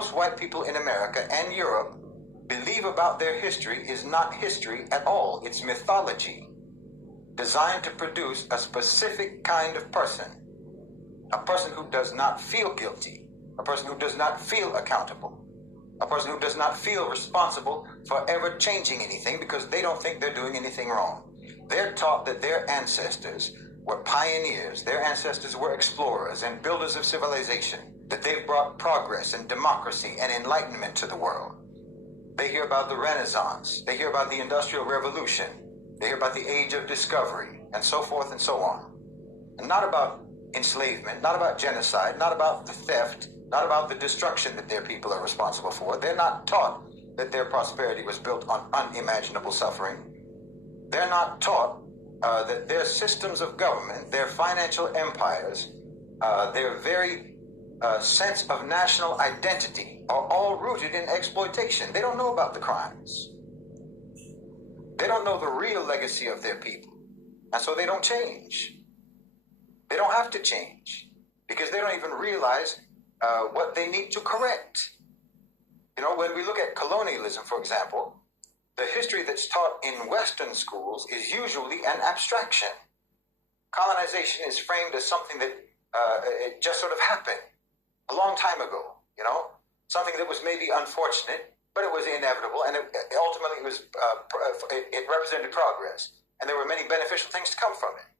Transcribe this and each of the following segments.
most white people in America and Europe believe about their history is not history at all. It's mythology designed to produce a specific kind of person. A person who does not feel guilty. A person who does not feel accountable. A person who does not feel responsible for ever changing anything because they don't think they're doing anything wrong. They're taught that their ancestors were pioneers. Their ancestors were explorers and builders of civilization. That they've brought progress and democracy and enlightenment to the world. They hear about the Renaissance. They hear about the Industrial Revolution. They hear about the Age of Discovery, and so forth and so on. And not about enslavement, not about genocide, not about the theft, not about the destruction that their people are responsible for. They're not taught that their prosperity was built on unimaginable suffering. They're not taught that their systems of government, their financial empires, their very sense of national identity are all rooted in exploitation. They don't know about the crimes. They don't know the real legacy of their people. And so they don't change. They don't have to change because they don't even realize what they need to correct. You know, when we look at colonialism, for example, the history that's taught in Western schools is usually an abstraction. Colonization is framed as something that it just sort of happened a long time ago, you know, something that was maybe unfortunate, but it was inevitable, and ultimately it represented progress, and there were many beneficial things to come from it.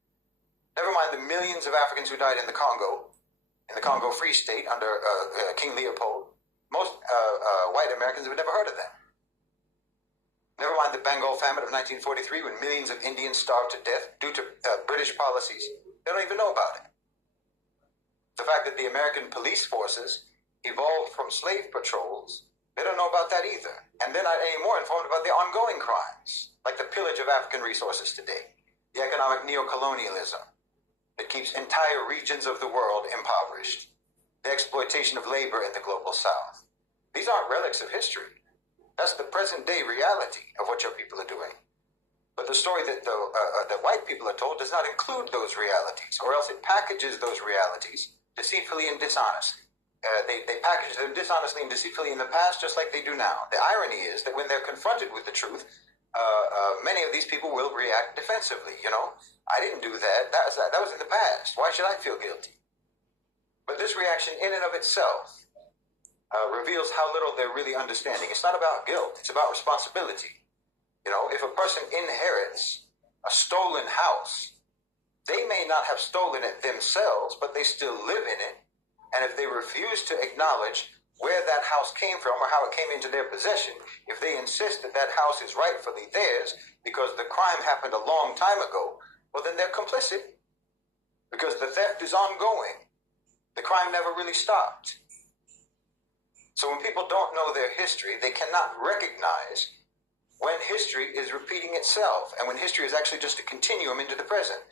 Never mind the millions of Africans who died in the Congo Free State under King Leopold. Most white Americans have never heard of them. Never mind the Bengal famine of 1943 when millions of Indians starved to death due to British policies. They don't even know about it. The fact that the American police forces evolved from slave patrols, they don't know about that either. And they're not any more informed about the ongoing crimes, like the pillage of African resources today, the economic neocolonialism that keeps entire regions of the world impoverished, the exploitation of labor in the global south. These aren't relics of history. That's the present day reality of what your people are doing. But the story that the white people are told does not include those realities, or else it packages those realities deceitfully and dishonestly. They packaged them dishonestly and deceitfully in the past just like they do now. The irony is that when they're confronted with the truth, many of these people will react defensively. You know, I didn't do that. That was in the past. Why should I feel guilty? But this reaction in and of itself reveals how little they're really understanding. It's not about guilt. It's about responsibility. You know, if a person inherits a stolen house, they may not have stolen it themselves, but they still live in it. And if they refuse to acknowledge where that house came from or how it came into their possession, if they insist that that house is rightfully theirs because the crime happened a long time ago, well, then they're complicit because the theft is ongoing. The crime never really stopped. So when people don't know their history, they cannot recognize when history is repeating itself and when history is actually just a continuum into the present.